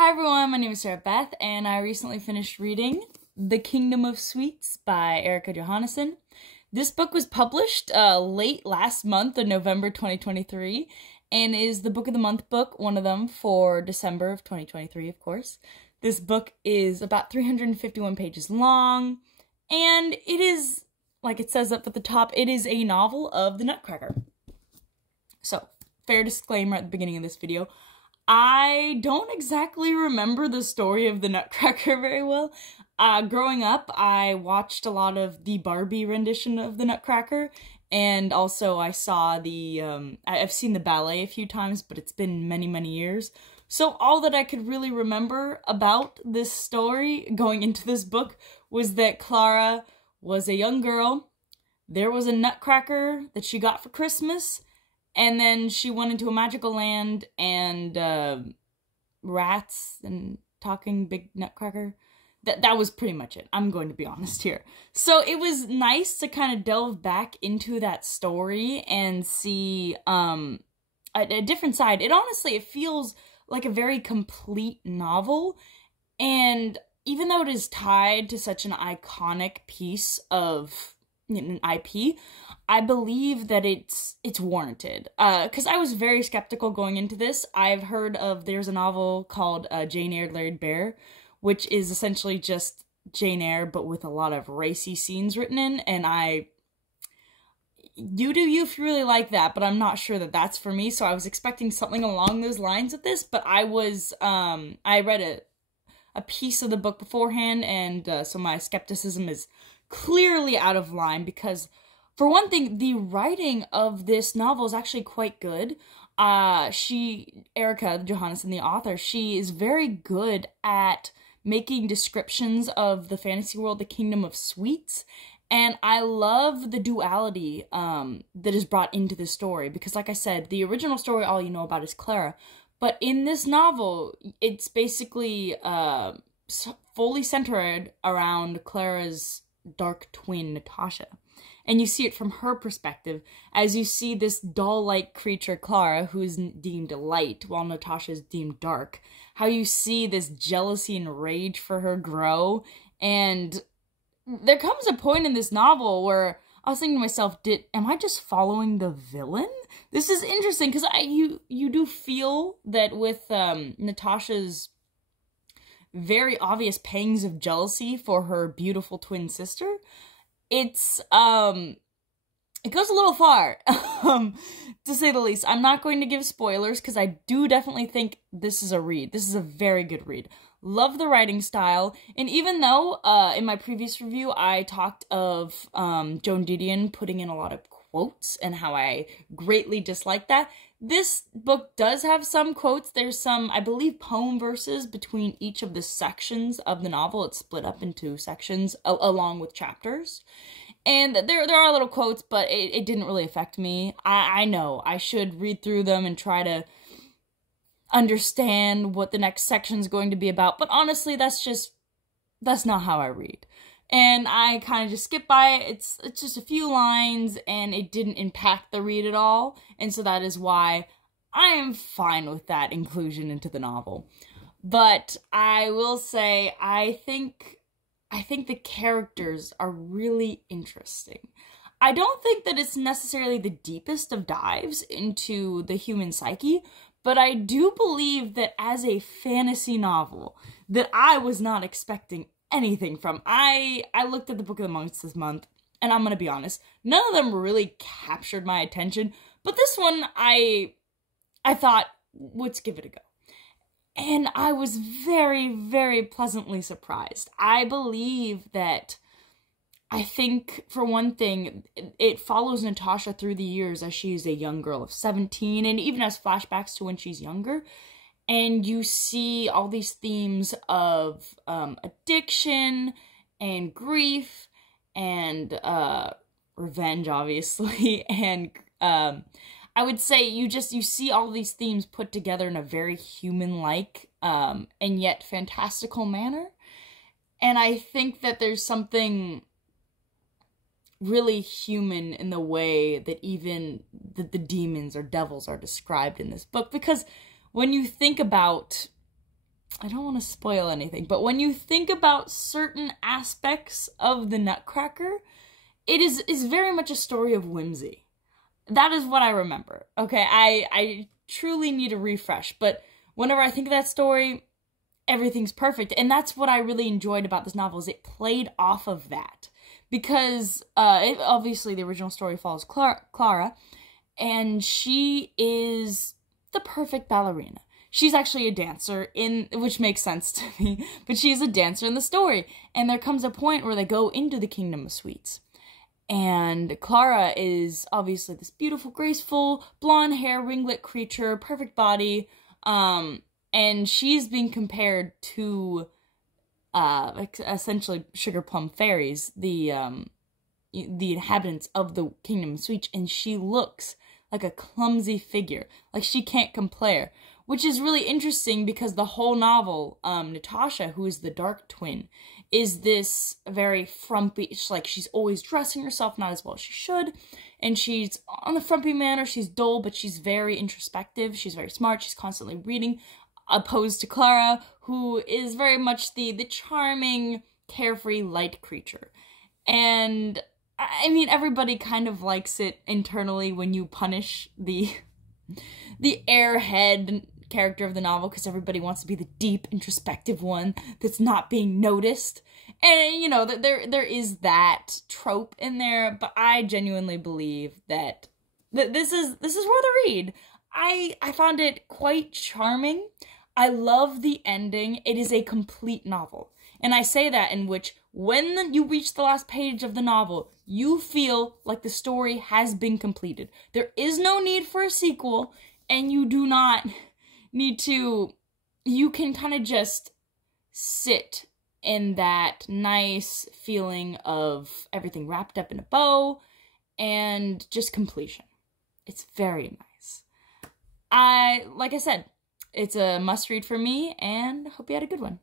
Hi everyone, my name is Sarah Beth, and I recently finished reading The Kingdom of Sweets by Erika Johansen. This book was published late last month in November 2023, and is the Book of the Month book, one of them for December of 2023, of course. This book is about 351 pages long, and it is, like it says up at the top, it is a novel of the Nutcracker. So, fair disclaimer at the beginning of this video. I don't exactly remember the story of the Nutcracker very well. Growing up, I watched a lot of the Barbie rendition of the Nutcracker, and also I saw I've seen the ballet a few times, but it's been many, many years. So all that I could really remember about this story going into this book was that Clara was a young girl, there was a Nutcracker that she got for Christmas, and then she went into a magical land, and rats and talking big Nutcracker. That was pretty much it. I'm going to be honest here. So it was nice to kind of delve back into that story and see a different side. It feels like a very complete novel, and even though it is tied to such an iconic piece of an IP, I believe that it's warranted. Because I was very skeptical going into this. I've heard there's a novel called Jane Eyre, Laird Bear, which is essentially just Jane Eyre, but with a lot of racy scenes written in, and you do you if you really like that, but I'm not sure that that's for me, so I was expecting something along those lines with this, but I read a piece of the book beforehand, and so my skepticism is clearly out of line, because for one thing, the writing of this novel is actually quite good. Erika Johansen, the author, she is very good at making descriptions of the fantasy world, the Kingdom of Sweets, and I love the duality that is brought into the story, because like I said, the original story, all you know about is Clara, but in this novel, it's basically fully centered around Clara's dark twin, Natasha. And you see it from her perspective, as you see this doll-like creature, Clara, who is deemed light, while Natasha is deemed dark. How you see this jealousy and rage for her grow, and there comes a point in this novel where I was thinking to myself, am I just following the villain? This is interesting, because you do feel that with Natasha's very obvious pangs of jealousy for her beautiful twin sister, it goes a little far, to say the least. I'm not going to give spoilers, because I do definitely think this is a read. This is a very good read. Love the writing style, and even though, in my previous review, I talked of, Joan Didion putting in a lot of quotes, and how I greatly dislike that, this book does have some quotes. There's some, I believe, poem verses between each of the sections of the novel. It's split up into sections along with chapters. And there are little quotes, but it didn't really affect me. I know I should read through them and try to understand what the next section's going to be about. But honestly, that's not how I read. And I kind of just skip by it. It's just a few lines, and it didn't impact the read at all. And so that is why I am fine with that inclusion into the novel. But I will say, I think the characters are really interesting. I don't think that it's necessarily the deepest of dives into the human psyche, but I do believe that as a fantasy novel that I was not expecting anything from. I looked at the Book of the Month this month, and I'm gonna be honest, none of them really captured my attention, but this one I thought, let's give it a go. And I was very, very pleasantly surprised. I think, for one thing, it follows Natasha through the years as she is a young girl of 17, and even has flashbacks to when she's younger. And you see all these themes of addiction and grief and revenge, obviously. And I would say you see all these themes put together in a very human-like and yet fantastical manner. And I think that there's something really human in the way that even the demons or devils are described in this book, because when you think about I don't want to spoil anything, but when you think about certain aspects of the Nutcracker, it is very much a story of whimsy. That is what I remember. Okay, I truly need a refresh, but whenever I think of that story, everything's perfect. And that's what I really enjoyed about this novel, is it played off of that. Because obviously the original story follows Clara, and she is the perfect ballerina. She's actually a dancer, which makes sense to me, but she's a dancer in the story. And there comes a point where they go into the Kingdom of Sweets. And Clara is obviously this beautiful, graceful, blonde hair, ringlet creature, perfect body. And she's being compared to essentially sugar plum fairies, the inhabitants of the Kingdom of Sweets, and she looks like a clumsy figure, like she can't compare, which is really interesting because the whole novel, Natasha, who is the dark twin, is this very frumpy, like she's always dressing herself not as well as she should, and she's on the frumpy manner, she's dull, but she's very introspective, she's very smart, she's constantly reading, opposed to Clara, who is very much the charming, carefree, light creature. And I mean, everybody kind of likes it internally when you punish the airhead character of the novel, because everybody wants to be the deep, introspective one that's not being noticed. And, you know, there is that trope in there, but I genuinely believe that this is worth a read. I found it quite charming. I love the ending. It is a complete novel. And I say that in which, when you reach the last page of the novel, you feel like the story has been completed. There is no need for a sequel, and you do not need to, you can kind of just sit in that nice feeling of everything wrapped up in a bow and just completion. It's very nice. Like I said, it's a must read for me, and I hope you had a good one.